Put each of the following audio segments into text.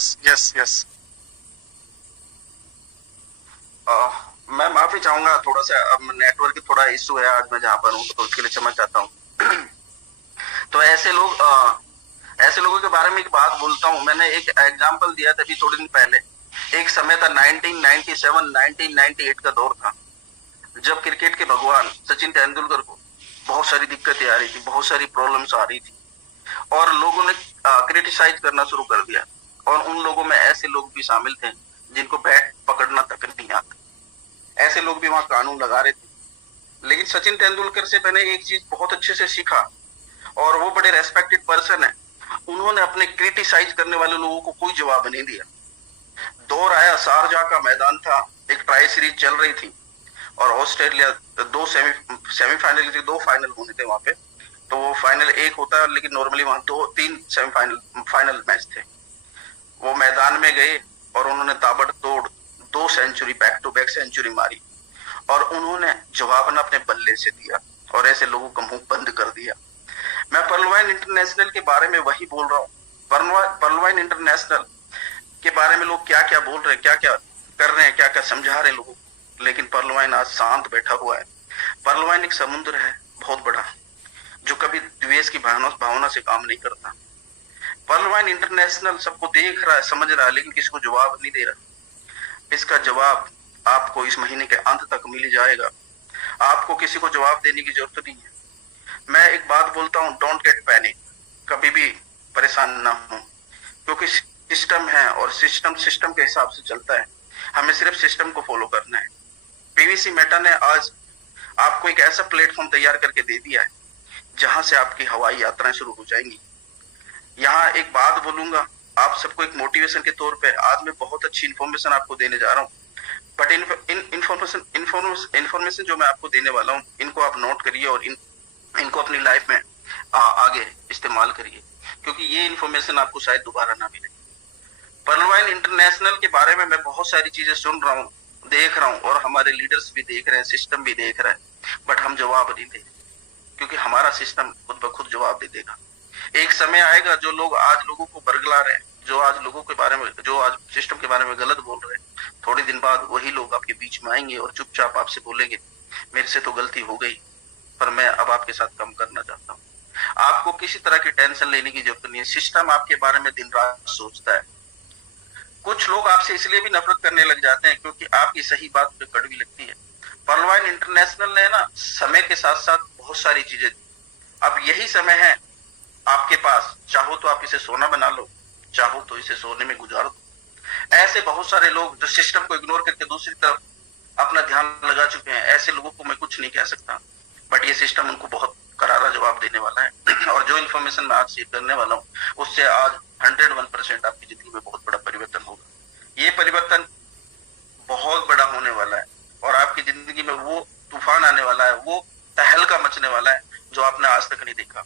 Yes yes yes. मैं माफी चाहूंगा, थोड़ा सा अब नेटवर्क की थोड़ा इशू है आज मैं जहाँ पर हूँ, तो उसके लिए क्षमा चाहता हूँ। तो ऐसे लोगों के बारे में एक बात बोलता हूँ। मैंने एक एग्जांपल दिया था अभी थोड़े दिन पहले। एक समय था 1997 1998 का दौर था, जब क्रिकेट के भगवान सचिन तेंदुलकर को बहुत सारी दिक्कतें आ रही थी, बहुत सारी प्रॉब्लम्स आ रही थी, और लोगों ने क्रिटिसाइज करना शुरू कर दिया। और उन लोगों में ऐसे लोग भी शामिल थे जिनको बैट पकड़ना तक नहीं आता। ऐसे लोग भी वहां कानून लगा रहे थे। लेकिन सचिन तेंदुलकर से मैंने एक चीज बहुत अच्छे से सीखा, और वो बड़े रेस्पेक्टेड पर्सन है। उन्होंने अपने क्रिटिसाइज करने वाले लोगों को कोई जवाब नहीं दिया। दौर आया, शारजाह का मैदान था, एक ट्राई सीरीज चल रही थी, और ऑस्ट्रेलिया दो सेमीफाइनल थी, दो फाइनल होने थे वहां पे। तो वो फाइनल एक होता है, लेकिन नॉर्मली वहां दो तीन सेमीफाइनल फाइनल मैच थे। वो मैदान में गए और उन्होंने ताबड़तोड़ दो century, back to back century मारी, और उन्होंने जवाब न अपने बल्ले से दिया, और ऐसे लोगों का मुंह बंद कर दिया। मैं पर्लवाइन इंटरनेशनल के बारे में वही बोल रहा हूँ। पर्लवाइन इंटरनेशनल के बारे में लोग क्या क्या बोल रहे हैं, क्या क्या कर रहे हैं, क्या क्या समझा रहे हैं लोगों को, लेकिन पर्लवाइन आज शांत बैठा हुआ है। पर्लवाइन एक समुद्र है बहुत बड़ा, जो कभी द्वेष की भावना से काम नहीं करता। पर्लवाइन इंटरनेशनल सबको देख रहा है, समझ रहा है, लेकिन किसी को जवाब नहीं दे रहा। इसका जवाब आपको इस महीने के अंत तक मिल जाएगा। आपको किसी को जवाब देने की जरूरत नहीं है। मैं एक बात बोलता हूँ, डोंट गेट पैनिक। कभी भी परेशान ना हो, क्योंकि सिस्टम है, और सिस्टम सिस्टम के हिसाब से चलता है। हमें सिर्फ सिस्टम को फॉलो करना है। पीवीसी मेटा ने आज आपको एक ऐसा प्लेटफॉर्म तैयार करके दे दिया है जहां से आपकी हवाई यात्राएं शुरू हो जाएंगी। यहाँ एक बात बोलूंगा आप सबको, एक मोटिवेशन के तौर पे। आज मैं बहुत अच्छी इन्फॉर्मेशन आपको देने जा रहा हूँ, बट इन इन्फॉर्मेशन जो मैं आपको देने वाला हूँ, इनको आप नोट करिए, और इनको अपनी लाइफ में आगे इस्तेमाल करिए, क्योंकि ये इन्फॉर्मेशन आपको शायद दोबारा ना मिले। पर्लवाइन इंटरनेशनल के बारे में मैं बहुत सारी चीजें सुन रहा हूँ, देख रहा हूँ, और हमारे लीडर्स भी देख रहे हैं, सिस्टम भी देख रहा है, बट हम जवाब नहीं दे रहे, क्योंकि हमारा सिस्टम खुद ब खुद जवाब दे देगा। एक समय आएगा जो लोग आज लोगों को बरगला रहे हैं, जो आज लोगों के बारे में, जो आज सिस्टम के बारे में गलत बोल रहे हैं, थोड़े दिन बाद वही लोग आपके बीच में आएंगे और चुपचाप आपसे बोलेंगे मेरे से तो गलती हो गई, पर मैं अब आपके साथ कम करना चाहता हूँ। आपको किसी तरह की टेंशन लेने की जरूरत नहीं है। सिस्टम आपके बारे में दिन रात सोचता है। कुछ लोग आपसे इसलिए भी नफरत करने लग जाते हैं क्योंकि आपकी सही बात पे कड़वी लगती है। पर्लवाइन इंटरनेशनल ने ना समय के साथ साथ बहुत सारी चीजें दी। अब यही समय है आपके पास, चाहो तो आप इसे सोना बना लो, चाहो तो इसे सोने में गुजार दो। ऐसे बहुत सारे लोग जो सिस्टम को इग्नोर करके दूसरी तरफ अपना ध्यान लगा चुके हैं, ऐसे लोगों को मैं कुछ नहीं कह सकता, बट ये सिस्टम उनको बहुत करारा जवाब देने वाला है। और जो इन्फॉर्मेशन मैं आज शेयर करने वाला हूँ, उससे आज 101% आपकी जिंदगी में बहुत बड़ा परिवर्तन होगा। ये परिवर्तन बहुत बड़ा होने वाला है, और आपकी जिंदगी में वो तूफान आने वाला है, वो तहलका मचने वाला है जो आपने आज तक नहीं देखा।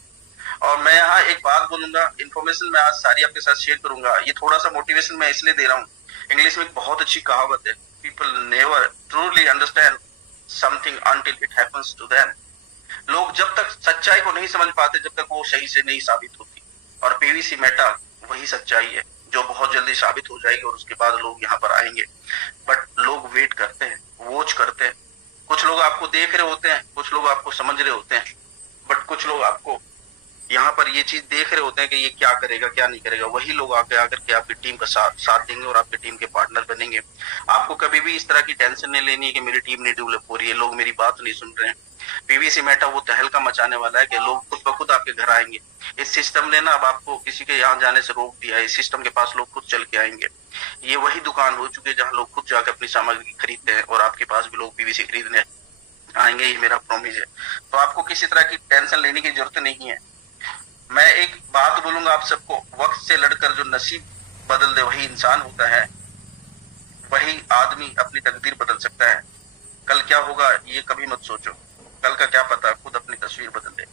और मैं यहाँ एक बात बोलूंगा, इन्फॉर्मेशन मैं आज सारी आपके साथ शेयर करूंगा। ये थोड़ा सा मोटिवेशन मैं इसलिए दे रहा हूँ, इंग्लिश में एक बहुत अच्छी कहावत है, people never truly understand something until it happens to them. लोग जब तक सच्चाई को नहीं समझ पाते, जब तक वो सही से नहीं साबित होती। और पीवीसी मेटा वही सच्चाई है जो बहुत जल्दी साबित हो जाएगी, और उसके बाद लोग यहाँ पर आएंगे। बट लोग वेट करते हैं, वॉच करते हैं। कुछ लोग आपको देख रहे होते हैं, कुछ लोग आपको समझ रहे होते हैं, बट कुछ लोग आपको यहाँ पर ये चीज देख रहे होते हैं कि ये क्या करेगा क्या नहीं करेगा। वही लोग आके आकर के आपकी टीम का साथ देंगे और आपकी टीम के पार्टनर बनेंगे। आपको कभी भी इस तरह की टेंशन नहीं लेनी है कि मेरी टीम नहीं डेवलप हो रही है, लोग मेरी बात नहीं सुन रहे हैं। पीवीसी मेटा वो तहलका मचाने वाला है कि लोग खुद ब खुद आपके घर आएंगे। इस सिस्टम ने ना अब आपको किसी के यहाँ जाने से रोक दिया है। इस सिस्टम के पास लोग खुद चल के आएंगे। ये वही दुकान हो चुकी है जहाँ लोग खुद जाकर अपनी सामग्री खरीदते हैं, और आपके पास भी लोग पीवीसी खरीदने आएंगे, ये मेरा प्रॉमिस है। तो आपको किसी तरह की टेंशन लेने की जरूरत नहीं है। मैं एक बात बोलूंगा आप सबको, वक्त से लड़कर जो नसीब बदल दे वही इंसान होता है, वही आदमी अपनी तकदीर बदल सकता है। कल क्या होगा ये कभी मत सोचो, कल का क्या पता, खुद अपनी तस्वीर बदल दे।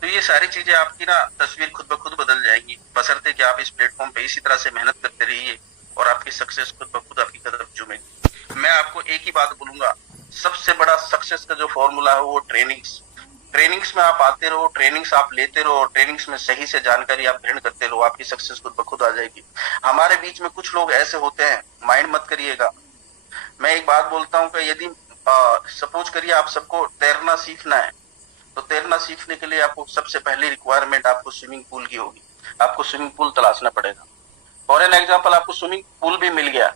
तो ये सारी चीजें आपकी ना तस्वीर खुद ब खुद बदल जाएंगी, बशर्ते कि आप इस प्लेटफॉर्म पे इसी तरह से मेहनत करते रहिए, और आपकी सक्सेस खुद ब खुद आपकी कदम चूमेगी। मैं आपको एक ही बात बोलूंगा, सबसे बड़ा सक्सेस का जो फॉर्मूला है वो ट्रेनिंग्स, ट्रेनिंग्स में आप आते रहो, ट्रेनिंग्स आप लेते रहो, ट्रेनिंग्स में सही से जानकारी आप ग्रहण करते रहो, आपकी सक्सेस खुद ब खुद आ जाएगी। हमारे बीच में कुछ लोग ऐसे होते हैं, माइंड मत करिएगा। मैं एक बात बोलता हूँ कि यदि सपोज करिए आप सबको तैरना सीखना है, तो तैरना सीखने के लिए आपको सबसे पहली रिक्वायरमेंट आपको स्विमिंग पूल की होगी। आपको स्विमिंग पूल तलाशना पड़ेगा। फॉर एन एग्जाम्पल, आपको स्विमिंग पूल भी मिल गया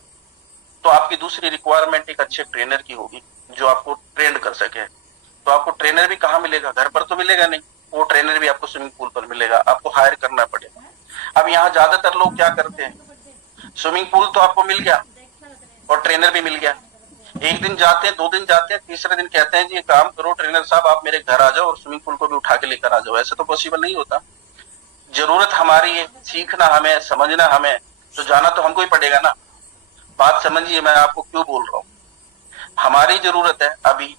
तो आपकी दूसरी रिक्वायरमेंट एक अच्छे ट्रेनर की होगी जो आपको ट्रेंड कर सके। तो आपको ट्रेनर भी कहाँ मिलेगा? घर पर तो मिलेगा नहीं, वो ट्रेनर भी आपको स्विमिंग पूल पर मिलेगा, आपको हायर करना पड़ेगा। अब यहाँ ज्यादातर लोग क्या करते हैं, स्विमिंग पूल तो आपको मिल गया और ट्रेनर भी मिल गया, एक दिन जाते हैं, 2 दिन जाते हैं, तीसरे दिन कहते हैं जी काम करो ट्रेनर साहब, आप मेरे घर आ जाओ और स्विमिंग पूल को भी उठा के लेकर आ जाओ। ऐसे तो पॉसिबल नहीं होता। जरूरत हमारी है, सीखना हमें, समझना हमें, तो जाना तो हमको ही पड़ेगा ना। बात समझिए मैं आपको क्यों बोल रहा हूँ। हमारी जरूरत है अभी,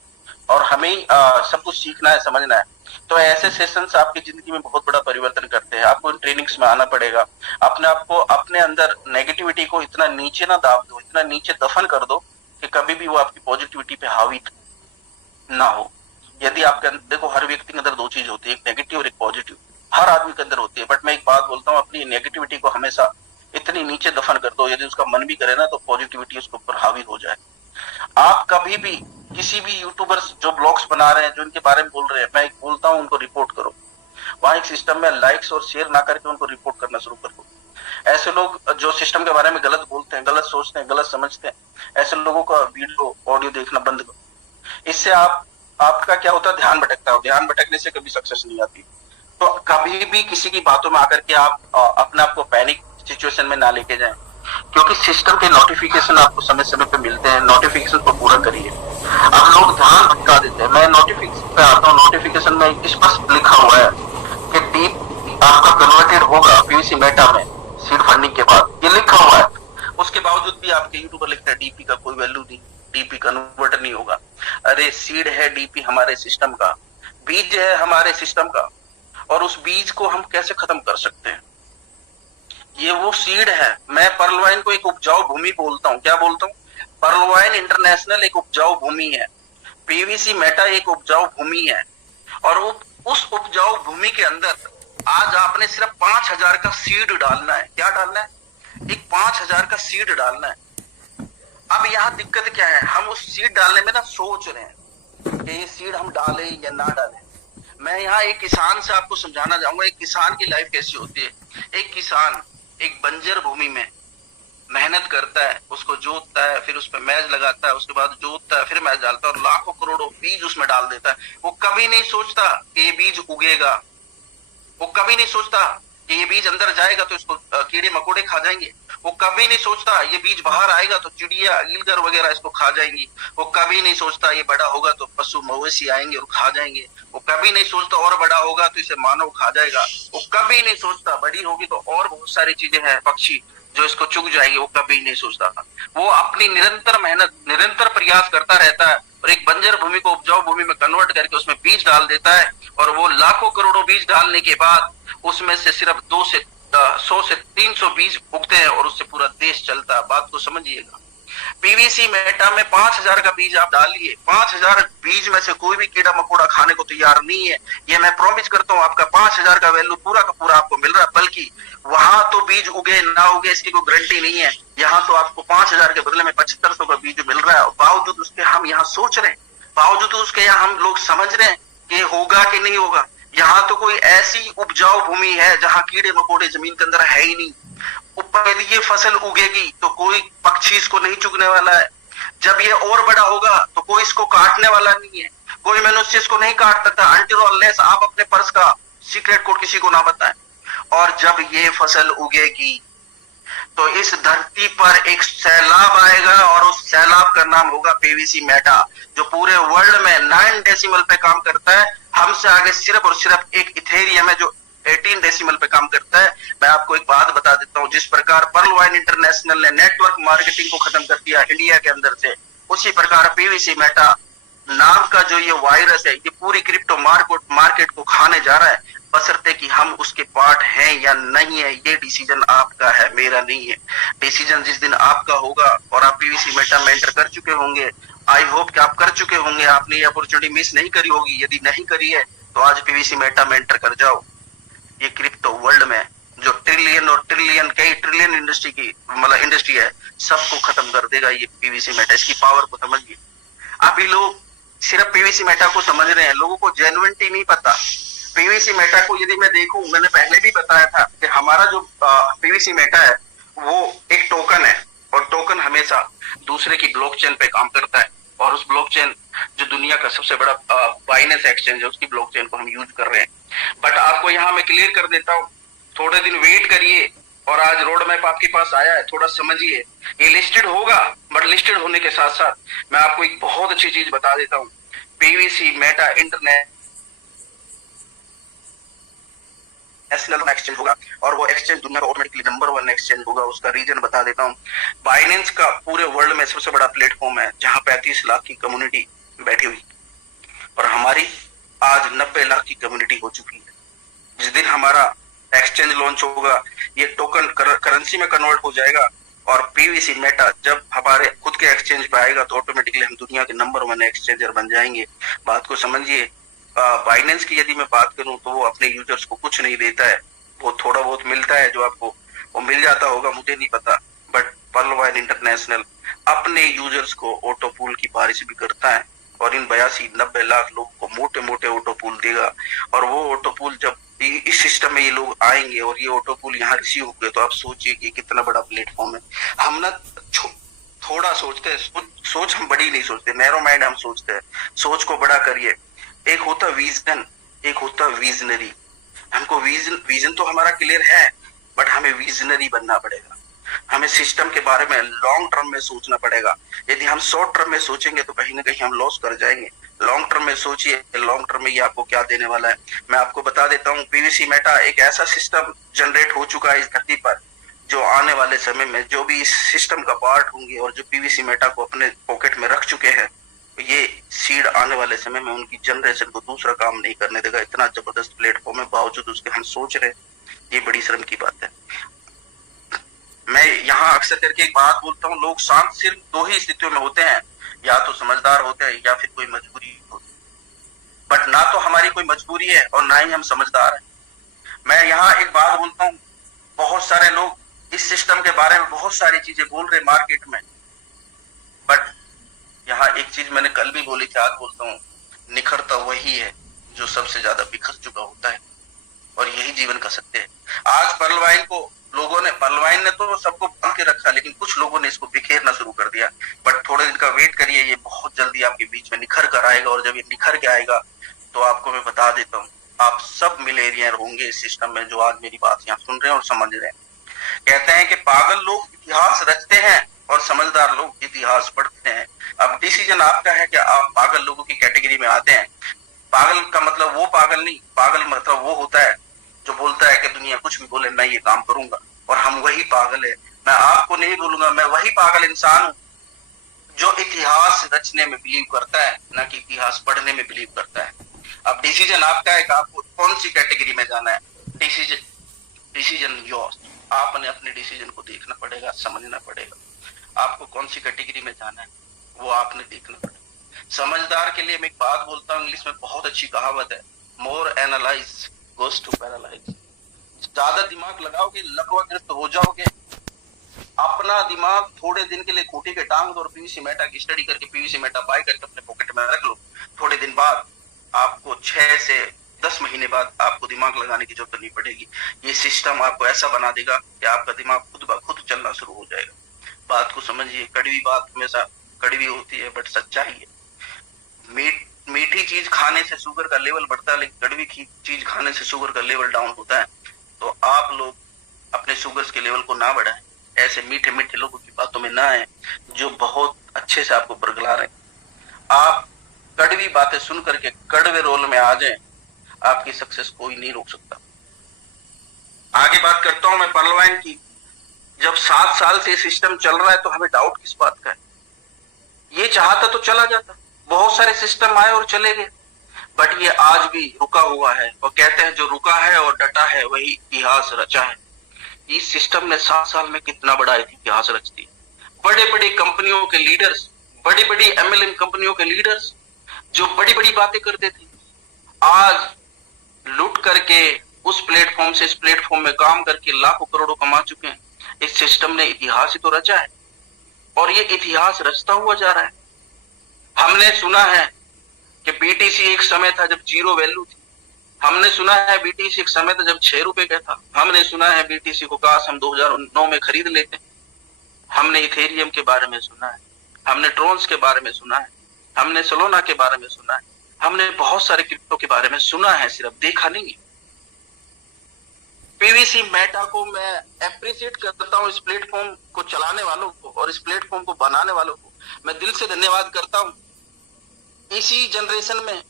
और हमें सब कुछ सीखना है, समझना है। तो ऐसे सेशंस आपकी जिंदगी में बहुत बड़ा परिवर्तन करते हैं। आपको इन ट्रेनिंग्स में आना पड़ेगा। अपने आप को, अपने अंदर नेगेटिविटी को इतना नीचे ना दाब दो, इतना नीचे दफन कर दो कि कभी भी वो आपकी पॉजिटिविटी पे हावी ना हो। यदि आपके अंदर, देखो हर व्यक्ति के अंदर 2 चीज होती है, एक नेगेटिव और एक पॉजिटिव, हर आदमी के अंदर होती है। बट मैं एक बात बोलता हूँ, अपनी नेगेटिविटी को हमेशा इतनी नीचे दफन कर दो, यदि उसका मन भी करे ना तो पॉजिटिविटी उसके ऊपर हावी हो जाए। आप कभी भी किसी भी यूट्यूबर्स जो ब्लॉग्स बना रहे हैं, जो इनके बारे में बोल रहे हैं, मैं एक बोलता हूँ उनको रिपोर्ट करो। वहां एक सिस्टम में लाइक्स और शेयर ना करके उनको रिपोर्ट करना शुरू कर दो। ऐसे लोग जो सिस्टम के बारे में गलत बोलते हैं, गलत सोचते हैं, गलत समझते हैं, ऐसे लोगों का वीडियो ऑडियो देखना बंद करो। इससे आपका क्या होता है, ध्यान भटकता है। ध्यान भटकने से कभी सक्सेस नहीं आती। तो कभी भी किसी की बातों में आकर के आप अपने आप को पैनिक सिचुएशन में ना लेके जाएं, क्योंकि सिस्टम के नोटिफिकेशन आपको समय समय पे मिलते हैं। नोटिफिकेशन को पूरा करिए। अब लोग ध्यान भटका देते हैं। मैं नोटिफिकेशन पे आता हूँ, नोटिफिकेशन में स्पष्ट लिखा हुआ है कि डीप आपका कन्वर्टेड होगा पीवीसी मेटा में सीड फंडिंग के बाद, ये लिखा हुआ है। उसके बावजूद भी आपके यूट्यूबर लिखते हैं डीपी का कोई वैल्यू नहीं, डीपी कन्वर्ट नहीं होगा। अरे सीड है डीपी, हमारे सिस्टम का बीज है, हमारे सिस्टम का, और उस बीज को हम कैसे खत्म कर सकते हैं? ये वो सीड है। मैं पर्ल वाइन को एक उपजाऊ भूमि बोलता हूँ। क्या बोलता हूँ? पर्ल वाइन इंटरनेशनल एक उपजाऊ भूमि है, पीवीसी मेटा एक उपजाऊ भूमि है। और उस उपजाऊ भूमि के अंदर आज आपने सिर्फ 5000 का सीड डालना है। क्या डालना है? एक 5000 का सीड डालना है। अब यहाँ दिक्कत क्या है, हम उस सीड डालने में ना सोच रहे हैं कि ये सीड हम डालें या ना डालें। मैं यहाँ एक किसान से आपको समझाना चाहूंगा, एक किसान की लाइफ कैसी होती है। एक किसान एक बंजर भूमि में मेहनत करता है, उसको जोतता है, फिर उस पर मैज लगाता है, उसके बाद जोतता है, फिर मैज डालता है और लाखों करोड़ों बीज उसमें डाल देता है। वो कभी नहीं सोचता कि ये बीज उगेगा, वो कभी नहीं सोचता कि ये बीज अंदर जाएगा तो इसको कीड़े मकोड़े खा जाएंगे, वो कभी नहीं सोचता ये बीज बाहर आएगा तो चिड़िया ईलगर वगैरह इसको खा जाएंगी, वो कभी नहीं सोचता ये बड़ा होगा तो पशु मवेशी आएंगे और खा जाएंगे, वो कभी नहीं सोचता और बड़ा होगा तो इसे मानव खा जाएगा, वो कभी नहीं सोचता बड़ी होगी तो और बहुत सारी चीजें हैं, पक्षी जो इसको चुग जाएंगे, वो कभी नहीं सोचता। वो अपनी निरंतर मेहनत, निरंतर प्रयास करता रहता है और एक बंजर भूमि को उपजाऊ भूमि में कन्वर्ट करके उसमें बीज डाल देता है। और वो लाखों करोड़ों बीज डालने के बाद उसमें से सिर्फ 100 से 300 बीज उगते हैं और उससे पूरा देश चलता है। बात को समझिएगा। पीवीसी मेटा में 5000 का बीज आप डालिए, 5000 बीज में से कोई भी कीड़ा मकोड़ा खाने को तैयार नहीं है। ये मैं प्रॉमिस करता हूँ, आपका 5000 का वैल्यू पूरा का पूरा आपको मिल रहा है। बल्कि वहां तो बीज उगे ना उगे इसकी कोई गारंटी नहीं है, यहाँ तो आपको 5000 के बदले में 7500 का बीज मिल रहा है। और बावजूद उसके हम यहाँ सोच रहे हैं, बावजूद उसके यहाँ हम लोग समझ रहे हैं कि होगा कि नहीं होगा। यहाँ तो कोई ऐसी उपजाऊ भूमि है जहाँ कीड़े मकोड़े जमीन के अंदर है ही नहीं। ऊपर यदि ये फसल उगेगी तो कोई पक्षी इसको नहीं चुगने वाला है। जब ये और बड़ा होगा तो कोई इसको काटने वाला नहीं है, कोई मनुष्य इसको नहीं काट सकता अनटिल और अनलेस आप अपने पर्स का सीक्रेट कोड किसी को ना बताएं। और जब ये फसल उगेगी तो इस धरती पर एक सैलाब आएगा और उस सैलाब का नाम होगा पीवीसी मेटा, जो पूरे वर्ल्ड में 9 डेसिमल पे काम करता है। हमसे आगे सिर्फ और सिर्फ एक इथेरियम है जो 18 डेसिमल पे काम करता है। मैं आपको एक बात बता देता हूँ, जिस प्रकार पर्ल वाइन इंटरनेशनल ने नेटवर्क मार्केटिंग को खत्म कर दिया इंडिया के अंदर से, उसी प्रकार पीवीसी मेटा नाम का जो ये वायरस है ये पूरी क्रिप्टो मार्केट को खाने जा रहा है। बशर्ते कि हम उसके पार्ट हैं या नहीं है, ये डिसीजन आपका है, मेरा नहीं है। डिसीजन जिस दिन आपका होगा और आप पीवीसी मेटा में एंटर कर चुके होंगे, आई होप कि आप कर चुके होंगे, आपने ये अपॉर्चुनिटी मिस नहीं करी होगी। यदि नहीं करी है तो आज पीवीसी मेटा में एंटर कर जाओ। ये क्रिप्टो वर्ल्ड में जो ट्रिलियन और ट्रिलियन, कई ट्रिलियन इंडस्ट्री की मतलब इंडस्ट्री है, सबको खत्म कर देगा ये पीवीसी मेटा। इसकी पावर को समझिए। अभी लोग सिर्फ पीवीसी मेटा को समझ रहे हैं, लोगों को जेन्युइनिटी नहीं पता। पीवीसी मेटा को यदि मैं देखूं, मैंने पहले भी बताया था कि हमारा जो पीवीसी मेटा है वो एक टोकन है, और टोकन हमेशा दूसरे की ब्लॉकचेन पे काम करता है, और उस ब्लॉकचेन जो दुनिया का सबसे बड़ा बाइनेंस एक्सचेंज है, उसकी ब्लॉकचेन को हम यूज कर रहे हैं। बट आपको यहाँ मैं क्लियर कर देता हूँ, थोड़े दिन वेट करिए, और आज रोड मैप आपके पास आया है, थोड़ा समझिए। ये लिस्टेड होगा, बट लिस्टेड होने के साथ साथ मैं आपको एक बहुत अच्छी चीज बता देता हूँ। पीवीसी मेटा इंटरनेशनल एक्सचेंज होगा, और वो एक्सचेंज दुनिया का ऑटोमेटिकली नंबर 1 एक्सचेंज होगा। उसका रीजन बता देता हूँ। बाइनेंस का पूरे वर्ल्ड में सबसे बड़ा प्लेटफॉर्म है, जहां 35 लाख की कम्युनिटी बैठी हुई, और हमारी आज 90 लाख की कम्युनिटी हो चुकी है। जिस दिन हमारा एक्सचेंज लॉन्च होगा, ये टोकन करेंसी में कन्वर्ट हो जाएगा, और पीवीसी मेटा जब हमारे खुद के एक्सचेंज पे आएगा तो ऑटोमेटिकली हम दुनिया के नंबर 1 एक्सचेंजर बन जाएंगे। बात को समझिए। बाइनेंस की यदि मैं बात करूं तो वो अपने यूजर्स को कुछ नहीं देता है, वो थोड़ा बहुत मिलता है, जो आपको वो मिल जाता होगा, मुझे नहीं पता। बट पर्लवाइन इंटरनेशनल अपने यूजर्स को ऑटो पूल की बारिश भी करता है, और इन 82-90 लाख लोगों को मोटे मोटे ऑटो पूल देगा। और वो ऑटो पूल जब इस सिस्टम में ये लोग आएंगे और ये ऑटो पूल यहाँ रिसीव होंगे, तो आप सोचिए कि कितना बड़ा प्लेटफॉर्म है। हम ना थोड़ा सोचते हैं, सोच हम बड़ी नहीं सोचते, नैरो माइंड हम सोचते हैं। सोच को बड़ा करिए। एक होता विजन, एक होता विजनरी। हमको विजन तो हमारा क्लियर है, बट हमें विजनरी बनना पड़ेगा। हमें सिस्टम के बारे में लॉन्ग टर्म में सोचना पड़ेगा। यदि हम शॉर्ट टर्म में सोचेंगे तो कहीं ना कहीं हम लॉस कर जाएंगे। लॉन्ग टर्म में सोचिए, लॉन्ग टर्म में ये आपको क्या देने वाला है। मैं आपको बता देता हूँ, पीवीसी मेटा एक ऐसा सिस्टम जनरेट हो चुका है इस धरती पर, जो आने वाले समय में जो भी इस सिस्टम का पार्ट होंगे और जो पीवीसी मेटा को अपने पॉकेट में रख चुके हैं, ये सीड आने वाले समय में उनकी जनरेशन को दूसरा काम नहीं करने देगा। इतना जबरदस्त प्लेटफॉर्म है, बावजूद उसके हम सोच रहे, ये बड़ी शर्म की बात है। मैं यहाँ अक्सर करके एक बात बोलता हूँ, लोग शांत सिर्फ 2 ही स्थितियों में होते हैं, या तो समझदार होते हैं या फिर कोई मजबूरी होती है। बट ना तो हमारी कोई मजबूरी है और ना ही हम समझदार हैं। मैं यहाँ एक बात बोलता हूँ, बहुत सारे लोग इस सिस्टम के बारे में बहुत सारी चीजें बोल रहे मार्केट में, बट यहाँ एक चीज मैंने कल भी बोली थी, आज बोलता हूँ, निखरता वही है जो सबसे ज्यादा बिखर चुका होता है, और यही जीवन का सत्य है। आज पर्लवाइन को लोगों ने, पर्लवाइन ने तो सबको बांध के रखा, लेकिन कुछ लोगों ने इसको बिखेरना शुरू कर दिया। बट थोड़े दिन का वेट करिए, ये बहुत जल्दी आपके बीच में निखर कर आएगा, और जब ये निखर के आएगा तो आपको मैं बता देता हूँ, आप सब मिलेनियर होंगे इस सिस्टम में, जो आज मेरी बात यहाँ सुन रहे हैं और समझ रहे हैं। कहते हैं कि पागल लोग इतिहास रचते हैं और समझदार लोग इतिहास पढ़ते हैं। अब डिसीजन आपका है कि आप पागल लोगों की कैटेगरी में आते हैं। पागल का मतलब वो पागल नहीं, पागल मतलब वो होता है जो बोलता है कि दुनिया कुछ भी बोले, मैं ये काम करूंगा, और हम वही पागल है। मैं आपको नहीं बोलूंगा, मैं वही पागल इंसान हूं जो इतिहास रचने में बिलीव करता है, ना कि इतिहास पढ़ने में बिलीव करता है। अब डिसीजन आपका है कि आपको कौन सी कैटेगरी में जाना है। Decision yours. आपने अपने डिसीजन को देखना पड़ेगा, समझना पड़ेगा, आपको कौन सी कैटेगरी में जाना है वो आपने देखना पड़ेगा। समझदार के लिए मैं एक बात बोलता हूँ, इंग्लिश में बहुत अच्छी कहावत है, मोर एनालाइज गोस टू पैरालाइज। ज्यादा दिमाग लगाओगे लकवाग्रस्त हो जाओगे। अपना दिमाग थोड़े दिन के लिए खूंटी के टांग दो और पीवीसी मेटा की स्टडी करके पीवीसी मेटा बाय करके अपने पॉकेट में रख लो। थोड़े दिन बाद आपको 6 से 10 महीने बाद आपको दिमाग लगाने की जरूरत नहीं पड़ेगी। ये सिस्टम आपको ऐसा बना देगा कि आपका दिमाग खुद ब खुद चलना शुरू हो जाएगा। बात को समझिए। कड़वी बात हमेशा कड़वी होती है, बट सच्चाई है। मीठी चीज खाने से शुगर का लेवल बढ़ता है, लेकिन कड़वी चीज खाने से शुगर का लेवल डाउन होता है। तो आप लोग अपने शुगर्स के लेवल को ना बढ़ाएं, ऐसे मीठे मीठे लोगों की बातों में ना आए जो बहुत अच्छे से आपको बरगला रहे हैं। आप कड़वी बातें सुन करके कड़वे रोल में आ जाएं, आपकी सक्सेस कोई नहीं रोक सकता। आगे बात करता हूं मैं पर्लवाइन की। जब 7 साल से सिस्टम चल रहा है तो हमें डाउट किस बात का है? ये चाहता तो चला जाता, बहुत सारे सिस्टम आए और चले गए, बट ये आज भी रुका हुआ है। और कहते हैं जो रुका है और डटा है वही इतिहास रचा है। इस सिस्टम ने 7 साल में कितना बड़ा इतिहास रच दिया। बड़े बड़े कंपनियों के लीडर्स, बड़ी बड़ी एमएलएम कंपनियों के लीडर्स जो बड़ी बड़ी बातें करते थे, आज लूट करके उस प्लेटफॉर्म से इस प्लेटफॉर्म में काम करके लाखों करोड़ों कमा चुके हैं। इस सिस्टम ने इतिहास ही तो रचा है और ये इतिहास रचता हुआ जा रहा है। हमने सुना है कि बीटीसी एक समय था जब जीरो वैल्यू थी। हमने सुना है बीटीसी एक समय था जब 6 रुपए का था। हमने सुना है बीटीसी को काश हम 2009 में खरीद लेते। हमने इथेरियम के बारे में सुना है, हमने ट्रोन्स के बारे में सुना है, हमने सोलोना के बारे में सुना है, हमने बहुत सारे क्रिप्टो के बारे में सुना है, सिर्फ देखा नहीं है। पीवीसी मेटा को मैं एप्रिशिएट करता हूँ, इस प्लेटफॉर्म को चलाने वालों को और इस प्लेटफॉर्म को बनाने वालों को मैं दिल से धन्यवाद करता हूँ। इसी जनरेशन में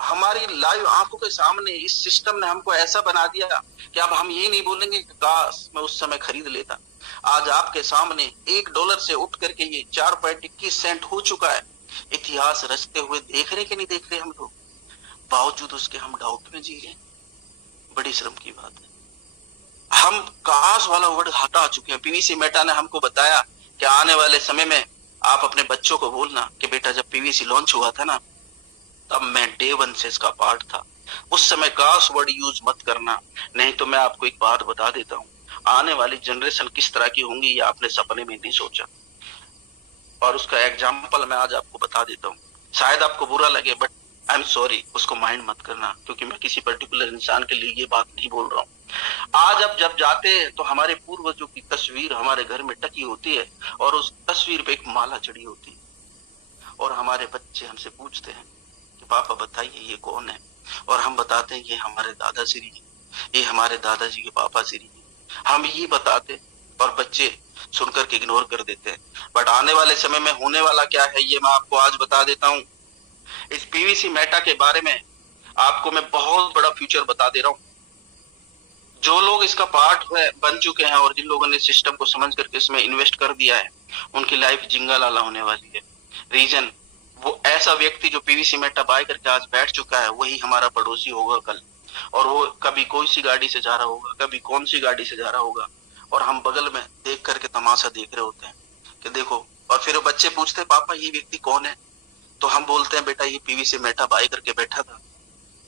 हमारी लाइव आंखों के सामने इस सिस्टम ने हमको ऐसा बना दिया कि अब हम ये नहीं बोलेंगे कि काश मैं उस समय खरीद लेता। आज आपके सामने $1 से उठ करके ये 4.21 सेंट हो चुका है। इतिहास रचते हुए देख रहे कि नहीं देख रहे हम लोग, बावजूद उसके हम डाउट में जी रहे। बड़ी शर्म की बात है। हम काश वाला वर्ड हटा चुके हैं। पीवीसी मेटा ने हमको बताया कि आने वाले समय में आप अपने बच्चों को बोलना कि बेटा जब पीवीसी लॉन्च हुआ था ना, तब मैं डे 1 से इसका पार्ट था। उस समय काश वर्ड यूज मत करना, नहीं तो मैं आपको एक बात बता देता हूँ, आने वाली जनरेशन किस तरह की होंगी ये आपने सपने में नहीं सोचा। और उसका एग्जाम्पल मैं आज आपको बता देता हूँ। शायद आपको बुरा लगे बट आई एम सॉरी, उसको माइंड मत करना, क्योंकि मैं किसी पर्टिकुलर इंसान के लिए ये बात नहीं बोल रहा हूँ। आज अब जब जाते हैं तो हमारे पूर्वजों की तस्वीर हमारे घर में टकी होती है और उस तस्वीर पे एक माला चढ़ी होती है और हमारे बच्चे हमसे पूछते हैं कि पापा बताइए ये कौन है, और हम बताते हैं ये हमारे दादाश्री है, ये हमारे दादाजी के पापा श्री है। हम ये बताते और बच्चे सुनकर के इग्नोर कर देते हैं। बट आने वाले समय में होने वाला क्या है ये मैं आपको आज बता देता हूँ। इस पीवीसी मेटा के बारे में आपको मैं बहुत बड़ा फ्यूचर बता दे रहा हूँ। जो लोग इसका पार्ट बन चुके हैं और जिन लोगों ने सिस्टम को समझ करके इसमें इन्वेस्ट कर दिया है, उनकी लाइफ जिंगा लाला होने वाली है। रीजन, वो ऐसा व्यक्ति जो पीवीसी मेटा बाय करके आज बैठ चुका है वही हमारा पड़ोसी होगा कल, और वो कभी कोई सी गाड़ी से जा रहा होगा, कभी कौन सी गाड़ी से जा रहा होगा, और हम बगल में देख करके तमाशा देख रहे होते हैं कि देखो। और फिर बच्चे पूछते पापा ये व्यक्ति कौन है, तो हम बोलते हैं बेटा ये पीवीसी मेटा बाय करके बैठा था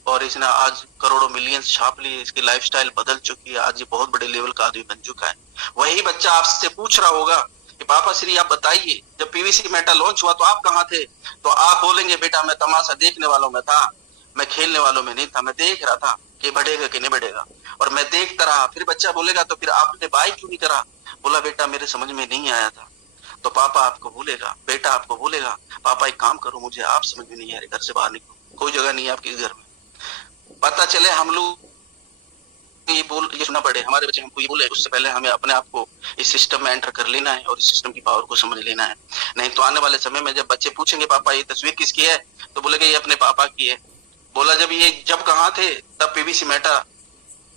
और इसने आज करोड़ों मिलियंस छाप लिए, इसकी लाइफस्टाइल बदल चुकी है, आज ये बहुत बड़े लेवल का आदमी बन चुका है। वही बच्चा आपसे पूछ रहा होगा कि पापा श्री आप बताइए जब पीवीसी मेटा लॉन्च हुआ तो आप कहाँ थे, तो आप बोलेंगे बेटा मैं तमाशा देखने वालों में था, मैं खेलने वालों में नहीं था, मैं देख रहा था कि बढ़ेगा कि नहीं बढ़ेगा और मैं देखता रहा। फिर बच्चा बोलेगा तो फिर आपने बाय क्यों नहीं करा, बोला बेटा मेरे समझ में नहीं आया था। तो पापा आपको बोलेगा, बेटा आपको बोलेगा पापा एक काम करो मुझे आप समझ में नहीं आ रही, घर से बाहर निकलो, कोई जगह नहीं है आपके घर में। पता चले हम लोग ये सुनना पड़े, हमारे बच्चे हमको ये बोले, उससे पहले हमें अपने आप को इस सिस्टम में एंटर कर लेना है और इस सिस्टम की पावर को समझ लेना है। नहीं तो आने वाले समय में जब बच्चे पूछेंगे पापा ये तस्वीर किसकी है, तो बोलेंगे ये अपने पापा की है। बोला जब कहाँ थे तब पीवीसी मेटा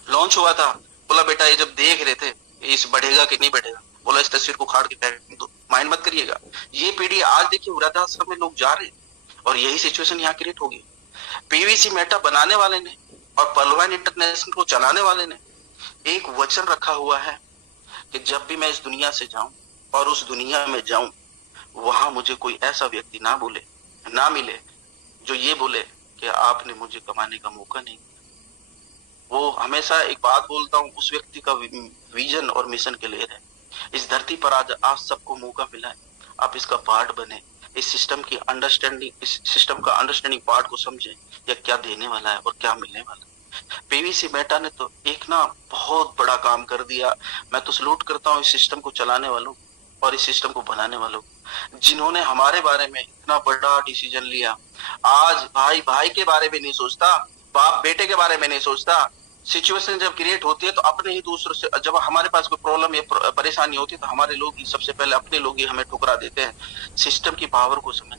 लॉन्च हुआ था, बोला बेटा ये जब देख रहे थे इस बढ़ेगा कि नहीं बढ़ेगा, बोला इस तस्वीर को उखाड़ के फेंक दो, माइंड मत करिएगा। ये पीढ़ी आज देखिए वृद्धाश्रम में लोग जा रहे और यही सिचुएशन यहाँ क्रिएट होगी। पीवीसी मेटा बनाने वाले ने और पहलवान इंटरनेशनल को चलाने वाले ने एक वचन रखा हुआ है कि जब भी मैं इस दुनिया से जाऊं और उस दुनिया में जाऊं वहां मुझे कोई ऐसा व्यक्ति ना मिले जो ये बोले कि आपने मुझे कमाने का मौका नहीं दिया। वो हमेशा एक बात बोलता हूं, उस व्यक्ति का विजन और मिशन क्लियर है। इस धरती पर आज आप सबको मौका मिला है, आप इसका पार्ट बने, इस सिस्टम की अंडरस्टैंडिंग, इस सिस्टम का अंडरस्टैंडिंग पार्ट को समझे, या क्या देने वाला है और क्या मिलने वाला है। पीवीसी मेटा ने तो एक ना बहुत बड़ा काम कर दिया। मैं तो सलूट करता हूँ इस सिस्टम को चलाने वालों और इस सिस्टम को बनाने वालों, जिन्होंने हमारे बारे में इतना बड़ा डिसीजन लिया। आज भाई भाई के बारे में नहीं सोचता, बाप बेटे के बारे में नहीं सोचता। सिचुएशन जब क्रिएट होती है तो अपने ही दूसरों से, जब हमारे पास कोई प्रॉब्लम या परेशानी होती है तो हमारे लोग ही सबसे पहले अपने लोग ही हमें ठुकरा देते हैं। सिस्टम की पावर को समझ,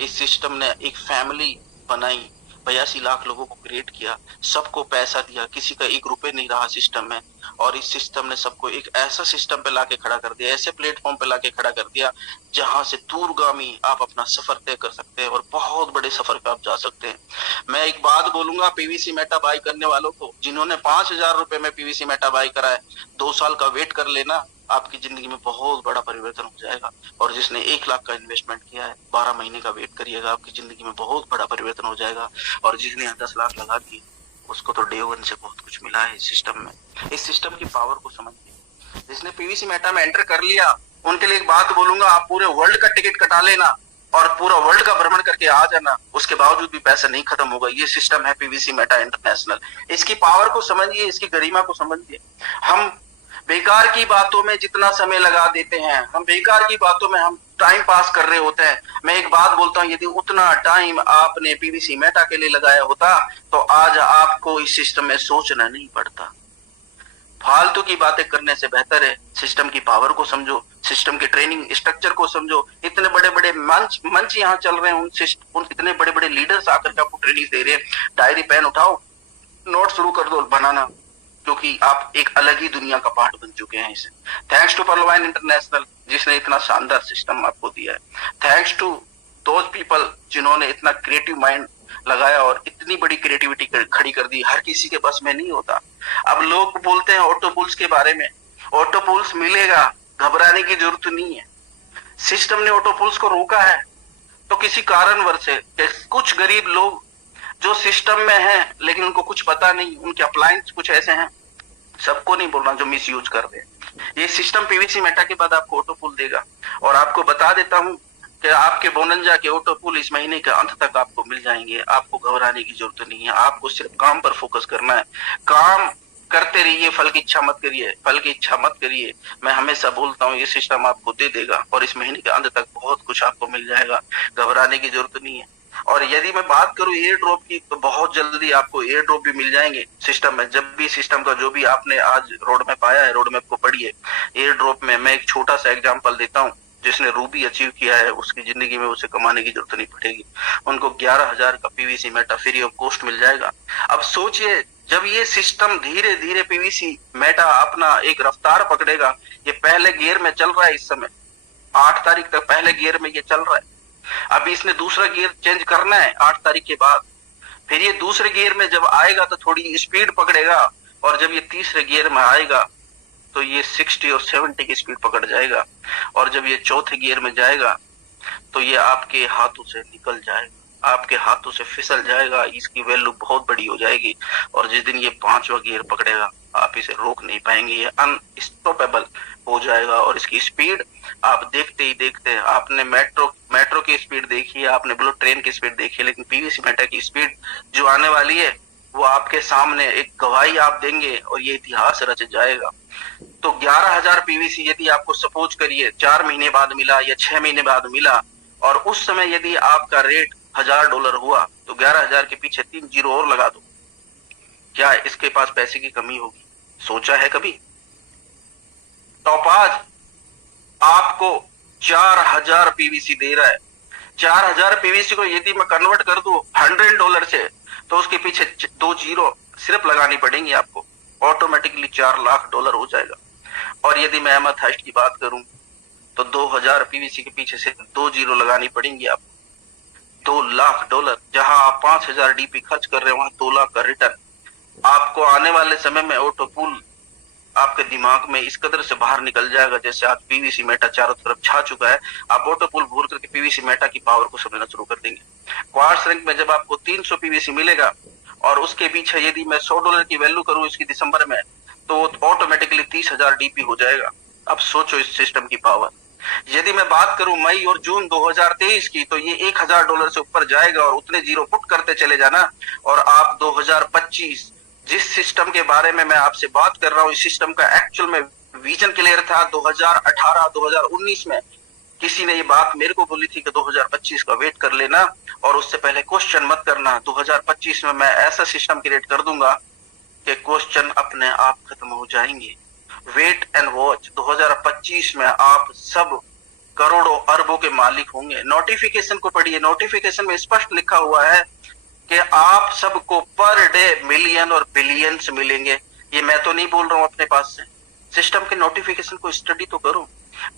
इस सिस्टम ने एक फैमिली बनाई, 82 लाख लोगों को क्रिएट किया, सबको पैसा दिया, किसी का 1 रुपए नहीं रहा सिस्टम में, और इस सिस्टम ने सबको एक ऐसा सिस्टम पे लाके खड़ा कर दिया, ऐसे प्लेटफॉर्म पे लाके खड़ा कर दिया जहां से दूरगामी आप अपना सफर तय कर सकते हैं और बहुत बड़े सफर पे आप जा सकते हैं। मैं एक बात बोलूंगा पीवीसी मेटा बाय करने वालों को, जिन्होंने 5000 रुपए में पीवीसी मेटा बाय करा है, 2 साल का वेट कर लेना, आपकी जिंदगी में बहुत बड़ा परिवर्तन हो जाएगा। और जिसने 1 लाख का इन्वेस्टमेंट किया है 12 महीने का वेट करिएगा, आपकी जिंदगी में बहुत बड़ा परिवर्तन हो जाएगा। और जिसने 10 लाख लगा दिए उसको तो डे वन से बहुत कुछ मिला है इस सिस्टम में। इस सिस्टम की पावर को समझिए। जिसने पीवीसी मेटा में एंटर कर लिया, उनके लिए एक बात बोलूंगा, आप पूरे वर्ल्ड का टिकट कटा लेना और पूरा वर्ल्ड का भ्रमण करके आ जाना, उसके बावजूद भी पैसा नहीं खत्म होगा। ये सिस्टम है पीवीसी मेटा इंटरनेशनल। इसकी पावर को समझिए, इसकी गरिमा को समझिए। हम बेकार की बातों में जितना समय लगा देते हैं, हम बेकार की बातों में हम टाइम पास कर रहे होते हैं। मैं एक बात बोलता हूं, यदि उतना टाइम आपने पीवीसी मेटा के लिए लगाया होता तो आज आपको इस सिस्टम में सोचना नहीं पड़ता। फालतू की बातें करने से बेहतर है सिस्टम की पावर को समझो, सिस्टम के ट्रेनिंग स्ट्रक्चर को समझो। इतने बड़े बड़े मंच यहाँ चल रहे हैं, उन इतने बड़े बड़े लीडर्स आकर के आपको ट्रेनिंग दे रहे हैं। डायरी पेन उठाओ, नोट शुरू कर दो बनाना, क्योंकि आप एक अलग ही दुनिया का पार्ट बन चुके हैं इसे। थैंक्स टू पर्लवाइन इंटरनेशनल जिसने इतना शानदार सिस्टम आपको दिया है। थैंक्स टू दोज पीपल जिन्होंने इतना क्रिएटिव माइंड लगाया और इतनी बड़ी क्रिएटिविटी खड़ी कर दी। हर किसी के बस में नहीं होता। अब लोग बोलते हैं ऑटो पुल्स के बारे में, ऑटो पुल्स मिलेगा, घबराने की जरूरत नहीं है। सिस्टम ने ऑटो पुल्स को रोका है तो किसी कारणवश से कुछ गरीब लोग जो सिस्टम में हैं लेकिन उनको कुछ पता नहीं, उनके अप्लायंस कुछ ऐसे हैं, सबको नहीं बोल रहा, जो मिस यूज कर रहे हैं। ये सिस्टम पीवीसी मेटा के बाद आपको ऑटो पुल देगा। और आपको बता देता हूं कि आपके बोनंजा के ऑटो पुल इस महीने के अंत तक आपको मिल जाएंगे। आपको घबराने की जरूरत नहीं है, आपको सिर्फ काम पर फोकस करना है। काम करते रहिए, फल की इच्छा मत करिए, फल की इच्छा मत करिए। मैं हमेशा बोलता हूँ ये सिस्टम आपको दे देगा और इस महीने के अंत तक बहुत कुछ आपको मिल जाएगा। घबराने की जरूरत नहीं है। और यदि मैं बात करूं एयर ड्रॉप की, तो बहुत जल्दी आपको एयर ड्रॉप भी मिल जाएंगे सिस्टम में। जब भी सिस्टम का जो भी आपने आज रोड मैप आया है, रोड मैप को पढ़िए। एयर ड्रॉप में मैं एक छोटा सा एग्जांपल देता हूं, जिसने रूबी अचीव किया है उसकी जिंदगी में उसे कमाने की जरूरत नहीं पड़ेगी। उनको 11,000 का पीवीसी मेटा फ्री ऑफ कॉस्ट मिल जाएगा। अब सोचिए, जब ये सिस्टम धीरे धीरे पीवीसी मेटा अपना एक रफ्तार पकड़ेगा, ये पहले गियर में चल रहा है इस समय, 8 तारीख तक पहले गियर में ये चल रहा है। अभी इसने दूसरा गियर चेंज करना है 8 तारीख के बाद। फिर ये दूसरे गियर में जब आएगा तो थोड़ी स्पीड पकड़ेगा, और जब ये तीसरे गियर में आएगा तो ये 60 और 70 की स्पीड पकड़ जाएगा। और जब ये चौथे गियर में जाएगा तो ये आपके हाथों से निकल जाएगा, आपके हाथों से फिसल जाएगा। इसकी वैल्यू बहुत बड़ी हो जाएगी। और जिस दिन ये 5वां गियर पकड़ेगा आप इसे रोक नहीं पाएंगे, ये अनस्टॉपेबल हो जाएगा। और इसकी स्पीड आप देखते ही देखते, आपने मेट्रो की स्पीड देखी है, आपने बुलेट ट्रेन की स्पीड देखी है, लेकिन पीवीसी मेटा की स्पीड जो आने वाली है वो आपके सामने एक गवाही आप देंगे और ये इतिहास रच जाएगा। तो 11,000 पीवीसी यदि आपको सपोज करिए 4 महीने बाद मिला या 6 महीने बाद मिला, और उस समय यदि आपका रेट $1,000 हुआ, तो 11,000 के पीछे 3 जीरो और लगा दो। क्या इसके पास पैसे की कमी होगी? सोचा है कभी? टॉपाज आपको 4,000 पीवीसी दे रहा है। 4,000 पीवीसी को यदि मैं कन्वर्ट कर दूं $100 से, तो उसके पीछे 2 जीरो सिर्फ लगानी पड़ेंगी आपको, ऑटोमेटिकली $4,00,000 हो जाएगा। और यदि मैं एमेथाइस्ट की बात करूं तो 2,000 पीवीसी के पीछे से 2 जीरो लगानी पड़ेंगी आपको, $2,00,000। जहां आप 5,000 डीपी खर्च कर रहे हैं, वहां 2 लाख का रिटर्न आपको आने वाले समय में। ऑटो पुल आपके दिमाग में इस कदर से बाहर निकल जाएगा, जैसे आज पीवीसी मेटा चारों तरफ छा चुका है। आप ऑटो पुल भूल करके पीवीसी मेटा की पावर को समझना शुरू कर देंगे। क्वार्ट्स रैंक में जब आपको 300 पीवीसी मिलेगा और उसके पीछे यदि मैं $100 की वैल्यू करूं इसकी दिसंबर में, तो ऑटोमेटिकली 30,000 डीपी हो जाएगा। अब सोचो इस सिस्टम की पावर। यदि मैं बात करूं मई और जून 2023 की, तो ये $1,000 से ऊपर जाएगा और उतने जीरो पुट करते चले जाना। और आप 2025 जिस सिस्टम के बारे में मैं आपसे बात कर रहा हूं, इस सिस्टम का एक्चुअल में विजन क्लियर था 2018-2019 में। किसी ने ये बात मेरे को बोली थी कि 2025 का वेट कर लेना और उससे पहले क्वेश्चन मत करना। 2025 में मैं ऐसा सिस्टम क्रिएट कर दूंगा कि क्वेश्चन अपने आप खत्म हो जाएंगे। Wait and watch. 2025 में आप सब करोड़ों अरबों के मालिक होंगे। नोटिफिकेशन को पढ़िए, नोटिफिकेशन में स्पष्ट लिखा हुआ है कि आप सबको पर डे मिलियन और बिलियंस मिलेंगे। ये मैं तो नहीं बोल रहा हूं अपने पास से, सिस्टम के नोटिफिकेशन को स्टडी तो करो।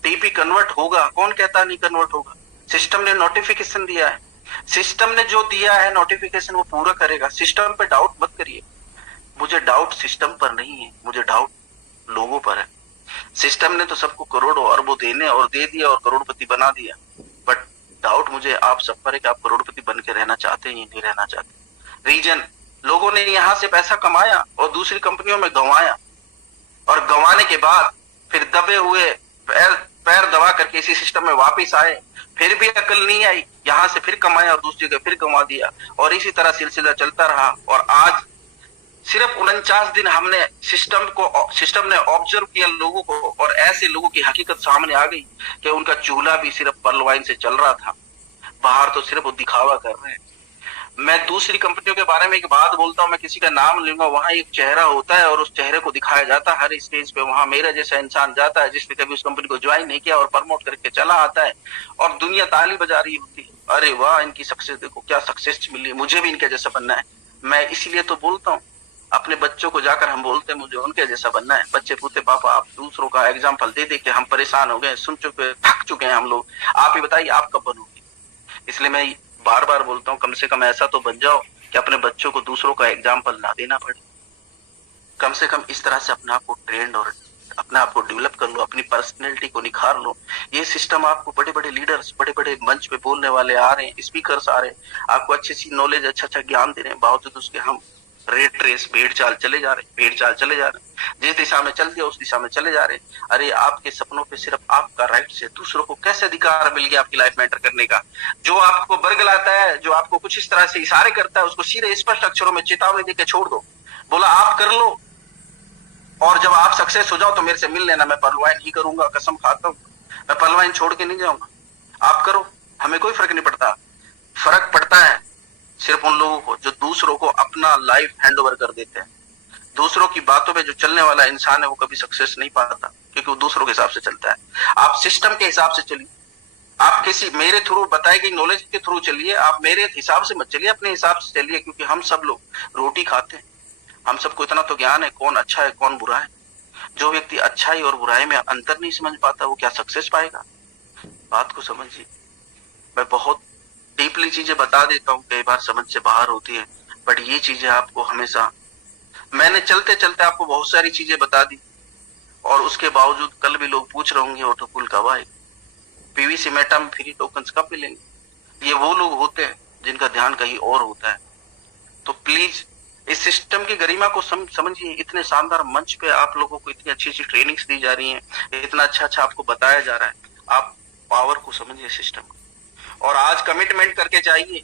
टीपी कन्वर्ट होगा, कौन कहता नहीं कन्वर्ट होगा? सिस्टम ने नोटिफिकेशन दिया है, सिस्टम ने जो दिया है नोटिफिकेशन वो पूरा करेगा। सिस्टम पे डाउट मत करिए। मुझे डाउट सिस्टम पर नहीं है, मुझे डाउट लोगों पर है। सिस्टम ने तो सबको करोड़ों अरबों देने और दे दिया और करोड़पति बना दिया, बट डाउट मुझे आप सब पर है कि आप करोड़पति बन के रहना चाहते हैं या नहीं रहना चाहते। रीजन लोगों ने यहाँ से पैसा कमाया और दूसरी कंपनियों में गंवाया, और गंवाने के बाद फिर दबे हुए पैर पैर दबा करके इसी सिस्टम में वापस आए, फिर भी अकल नहीं आई, यहाँ से फिर कमाया और दूसरी जगह फिर गंवा दिया, और इसी तरह सिलसिला चलता रहा। और आज सिर्फ 49 दिन हमने सिस्टम ने ऑब्जर्व किया लोगों को, और ऐसे लोगों की हकीकत सामने आ गई कि उनका चूल्हा भी सिर्फ पर्ल वाइन से चल रहा था, बाहर तो सिर्फ वो दिखावा कर रहे हैं। मैं दूसरी कंपनियों के बारे में एक बात बोलता हूँ, मैं किसी का नाम लूंगा, वहां एक चेहरा होता है और उस चेहरे को दिखाया जाता है हर स्टेज पे। वहां मेरा जैसा इंसान जाता है जिसने कभी उस कंपनी को ज्वाइन नहीं किया और प्रमोट करके चला आता है, और दुनिया ताली बजा रही होती है, अरे वाह इनकी सक्सेस देखो, क्या सक्सेस मिली है, मुझे भी इनके जैसा बनना है। मैं इसीलिए तो बोलता हूँ, अपने बच्चों को जाकर हम बोलते हैं मुझे उनके जैसा बनना है। बच्चे पूछते पापा आप दूसरों का एग्जाम्पल दे दे के हम परेशान हो गए, सुन चुके, थक चुके हैं हम लोग, आप ही बताइए आप कब बनोगे। इसलिए मैं बार बार बोलता हूँ, कम से कम ऐसा तो बन जाओ कि अपने बच्चों को दूसरों का एग्जाम्पल ना देना पड़े। कम से कम इस तरह से अपने आप को ट्रेंड और अपने आप को डेवलप कर लो, अपनी पर्सनैलिटी को निखार लो। ये सिस्टम आपको बड़े बड़े लीडर्स, बड़े बड़े मंच पे बोलने वाले आ रहे हैं, स्पीकर्स आ रहे हैं, आपको अच्छी अच्छी नॉलेज, अच्छा अच्छा ज्ञान दे रहे हैं, बावजूद उसके हम रेट रेस भेड़ चाल चले जा रहे हैं, जिस दिशा में चल दिया उस दिशा में चले जा रहे हैं। अरे आपके सपनों पे सिर्फ आपका राइट से दूसरों को कैसे अधिकार मिल गया आपकी लाइफ में एंटर करने का। जो आपको बरगलाता है, जो आपको कुछ इस तरह से इशारे करता है, उसको सीधे स्पष्ट अक्षरों में चेतावनी देकर छोड़ दो, बोला आप कर लो, और जब आप सक्सेस हो जाओ तो मेरे से मिल लेना, मैं पर्ल वाइन ही करूंगा, कसम खाता हूं, मैं पर्ल वाइन छोड़ के नहीं जाऊंगा, आप करो, हमें कोई फर्क नहीं पड़ता। फर्क पड़ता है सिर्फ उन लोगों को जो दूसरों को अपना लाइफ हैंड ओवर कर देते हैं। दूसरों की बातों पे जो चलने वाला इंसान है वो कभी सक्सेस नहीं पाता, क्योंकि वो दूसरों के हिसाब से चलता है। आप सिस्टम के हिसाब से चलिए, आप किसी मेरे थ्रू बताई गई नॉलेज के थ्रू चलिए, आप मेरे हिसाब से मत चलिए, अपने हिसाब से चलिए, क्योंकि हम सब लोग रोटी खाते हैं, हम सबको इतना तो ज्ञान है कौन अच्छा है कौन बुरा है। जो व्यक्ति अच्छाई और बुराई में अंतर नहीं समझ पाता वो क्या सक्सेस पाएगा। बात को समझिए। मैं बहुत डीपली चीजें बता देता हूँ, कई बार समझ से बाहर होती है, बट ये चीजें आपको हमेशा, मैंने चलते चलते आपको बहुत सारी चीजें बता दी, और उसके बावजूद कल भी लोग पूछ रहे होंगे ऑटो कूल कब आएगा, पीवीसी मेटा में फ्री टोकन्स कब मिलेंगे। ये वो लोग होते हैं जिनका ध्यान कहीं और होता है। तो प्लीज इस सिस्टम की गरिमा को समझिए। इतने शानदार मंच पे आप लोगों को इतनी अच्छी अच्छी ट्रेनिंग्स दी जा रही हैं, इतना अच्छा अच्छा आपको बताया जा रहा है, आप पावर को समझिए सिस्टम को, और आज कमिटमेंट करके चाहिए।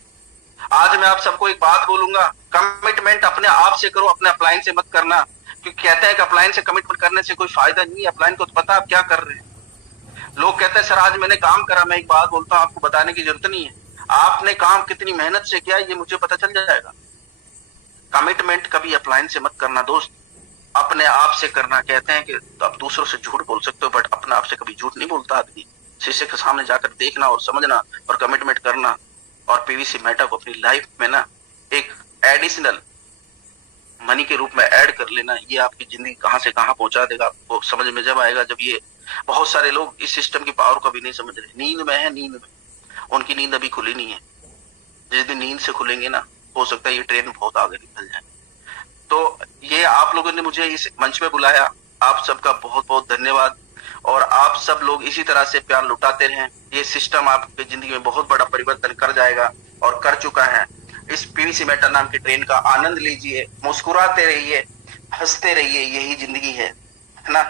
आज मैं आप सबको एक बात बोलूंगा, कमिटमेंट अपने आप से करो, अपने अपलाइन से मत करना, क्योंकि कहते हैं कि अपलाइन से कमिटमेंट करने से कोई फायदा नहीं है, अपलाइन को तो पता आप क्या कर रहे हैं। लोग कहते हैं सर आज मैंने काम करा, मैं एक बात बोलता हूँ आपको बताने की जरूरत नहीं है, आपने काम कितनी मेहनत से किया ये मुझे पता चल जाएगा। कमिटमेंट कभी अपलाइन से मत करना दोस्त, अपने आप से करना। कहते हैं कि तो आप दूसरों से झूठ बोल सकते हो, बट अपने आप से कभी झूठ नहीं बोलता आदमी। शीशे के सामने जाकर देखना और समझना और कमिटमेंट करना, और पीवीसी मेटा को अपनी लाइफ में ना एक एडिशनल मनी के रूप में ऐड कर लेना, ये आपकी जिंदगी कहां से कहां पहुंचा देगा आपको समझ में जब आएगा। जब ये बहुत सारे लोग इस सिस्टम की पावर को भी नहीं समझ रहे, नींद में है, नींद में, उनकी नींद अभी खुली नहीं है। जिस दिन नींद से खुलेंगे ना, हो सकता है ये ट्रेन बहुत आगे निकल जाए। तो ये आप लोगों ने मुझे इस मंच पे बुलाया, आप सबका बहुत बहुत धन्यवाद, और आप सब लोग इसी तरह से प्यार लुटाते रहें। ये सिस्टम आपकी जिंदगी में बहुत बड़ा परिवर्तन कर जाएगा और कर चुका है। इस पीवीसी मेटा नाम की ट्रेन का आनंद लीजिए, मुस्कुराते रहिए, हंसते रहिए, यही जिंदगी है ना।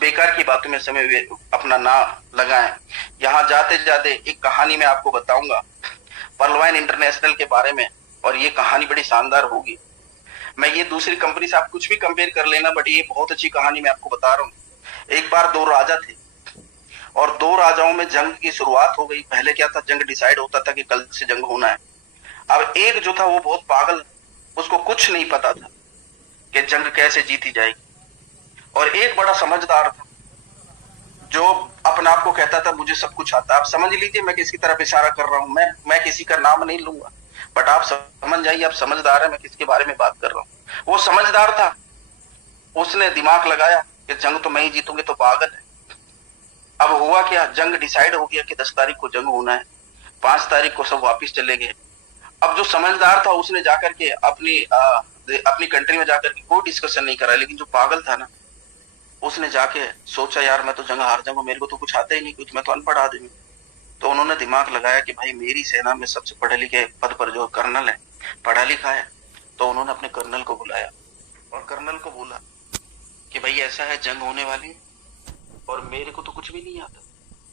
बेकार की बातों में समय अपना ना लगाएं। यहाँ जाते जाते एक कहानी मैं आपको बताऊंगा पर्ल वाइन इंटरनेशनल के बारे में, और ये कहानी बड़ी शानदार होगी। मैं ये दूसरी कंपनी से आप कुछ भी कंपेयर कर लेना, बट ये बहुत अच्छी कहानी मैं आपको बता रहा हूँ। एक बार दो राजा थे, और दो राजाओं में जंग की शुरुआत हो गई। पहले क्या था, जंग डिसाइड होता था कि कल से जंग होना है। अब एक जो था वो बहुत पागल, उसको कुछ नहीं पता था कि जंग कैसे जीती जाएगी, और एक बड़ा समझदार था जो अपने आप को कहता था मुझे सब कुछ आता है। आप समझ लीजिए मैं किसकी तरफ इशारा कर रहा हूं, मैं किसी का नाम नहीं लूंगा, बट आप समझ जाइए, आप समझदार है मैं किसके बारे में बात कर रहा हूँ। वो समझदार था, उसने दिमाग लगाया कि जंग तो मैं ही जीतूंगी, तो पागल है। अब हुआ क्या, जंग डिसाइड हो गया कि 10 तारीख को जंग होना है, 5 तारीख को सब वापिस चले गए। अब जो समझदार था उसने जाकर के अपनी कंट्री में जाकर के कोई डिस्कशन नहीं करा, लेकिन जो पागल था ना, उसने जाके सोचा यार मैं तो जंग हार जाऊंगा, मेरे को तो कुछ आता ही नहीं, कुछ मैं तो अनपढ़ आदमी। तो उन्होंने दिमाग लगाया कि भाई मेरी सेना में सबसे पढ़े लिखे पद पर जो कर्नल है, पढ़ा लिखा है, तो उन्होंने अपने कर्नल को बुलाया और कर्नल को बोला कि भाई ऐसा है, जंग होने वाली है और मेरे को तो कुछ भी नहीं आता।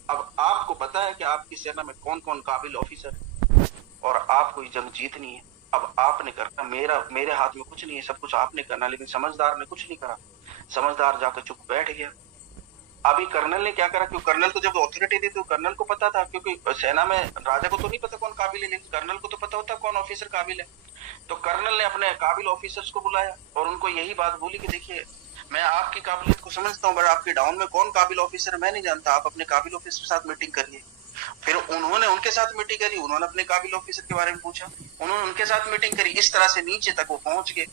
अब आपको पता है कि आपकी सेना में कौन कौन काबिल ऑफिसर है और आपको ये जंग जीतनी है। अब आपने करना, मेरे हाथ में कुछ नहीं है, सब कुछ आपने करना। लेकिन समझदार ने कुछ नहीं करा, समझदार जाकर चुप बैठ गया। अभी कर्नल ने क्या करा, क्योंकि कर्नल को जब अथॉरिटी दी तो कर्नल को पता था, क्योंकि सेना में राजा को तो नहीं पता कौन काबिल है, लेकिन कर्नल को तो पता होता कौन ऑफिसर काबिल है। तो कर्नल ने अपने काबिल ऑफिसर्स को बुलाया और उनको यही बात बोली कि देखिए, मैं आपकी काबिलियत को समझता हूँ, बट आपके डाउन में कौन काबिल ऑफिसर है मैं नहीं जानता, आप अपने काबिल ऑफिसर के साथ मीटिंग करिए। फिर उन्होंने उनके साथ मीटिंग करी, उन्होंने अपने काबिल ऑफिसर के बारे में पूछा, उन्होंने उनके साथ मीटिंग करी। इस तरह से नीचे तक वो पहुंच गए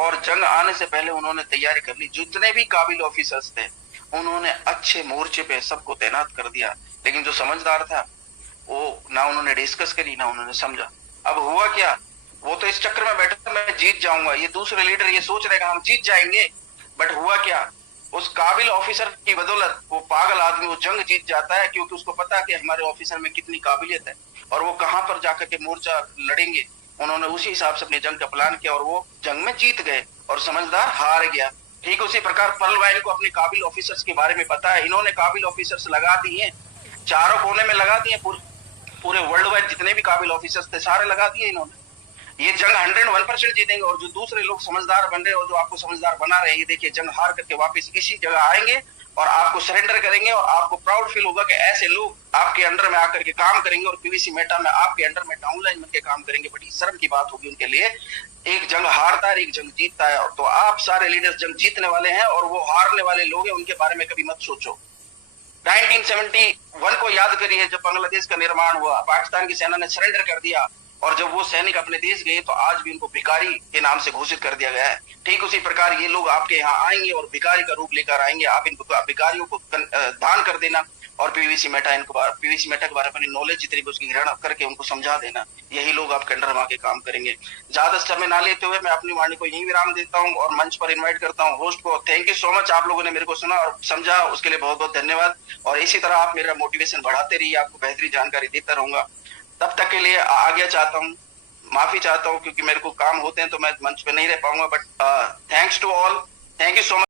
और जंग आने से पहले उन्होंने तैयारी कर ली। जितने भी काबिल ऑफिसर्स थे उन्होंने अच्छे मोर्चे पे सबको तैनात कर दिया। लेकिन जो समझदार था वो ना उन्होंने डिस्कस करी ना उन्होंने समझा। अब हुआ क्या, वो तो इस चक्कर में बैठा मैं जीत जाऊंगा, ये दूसरे लीडर ये सोच रहे हम जीत जाएंगे, बट हुआ क्या, उस काबिल ऑफिसर की बदौलत वो पागल आदमी वो जंग जीत जाता है, क्योंकि उसको पता है कि हमारे ऑफिसर में कितनी काबिलियत है और वो कहां पर जाकर के मोर्चा लड़ेंगे। उन्होंने उसी हिसाब से अपनी जंग का प्लान किया और वो जंग में जीत गए और समझदार हार गया। ठीक उसी प्रकार पर्ल वाइन को अपने काबिल ऑफिसर्स के बारे में पता है, इन्होंने काबिल ऑफिसर्स लगा दिए, चारों कोने में लगा दिए, पूरे वर्ल्ड वाइड जितने भी काबिल ऑफिसर्स थे सारे लगा दिए इन्होंने। ये जंग 101% जीतेंगे और जो दूसरे लोग समझदार बन रहे हैं और जो आपको समझदार बना रहे हैं, ये देखिए जंग हार करके वापस इसी जगह आएंगे और आपको सरेंडर करेंगे और आपको प्राउड फील होगा कि ऐसे लोग आपके अंडर में आकर के काम करेंगे और पीवीसी मेटा में आपके अंडर में डाउनलाइन में काम करेंगे। बड़ी शर्म की बात होगी उनके लिए, एक जंग हारता है एक जंग जीतता है। तो आप सारे लीडर्स जंग जीतने वाले हैं और वो हारने वाले लोग हैं, उनके बारे में कभी मत सोचो। 1971 को याद करिए, जब बांग्लादेश का निर्माण हुआ, पाकिस्तान की सेना ने सरेंडर कर दिया और जब वो सैनिक अपने देश गए तो आज भी उनको भिखारी के नाम से घोषित कर दिया गया है। ठीक उसी प्रकार ये लोग आपके यहाँ आएंगे और भिखारी का रूप लेकर आएंगे। आप इन भिखारियों को दान कर देना और पीवीसी मेटा के बारे में नॉलेज जितनी भी उसकी ग्रहण करके उनको समझा देना। यही लोग आपके अंडर में आके काम करेंगे। ज्यादा समय ना लेते हुए मैं अपनी वाणी को यही विराम देता हूँ और मंच पर इन्वाइट करता हूँ होस्ट को। थैंक यू सो मच, आप लोगों ने मेरे को सुना और समझा, उसके लिए बहुत बहुत धन्यवाद। और इसी तरह आप मेरा मोटिवेशन बढ़ाते रहिए, आपको बेहतरीन जानकारी देता रहूंगा। तब तक के लिए आगे चाहता हूँ, माफी चाहता हूँ, क्योंकि मेरे को काम होते हैं तो मैं मंच पे नहीं रह पाऊंगा। But thanks to all, thank you so much.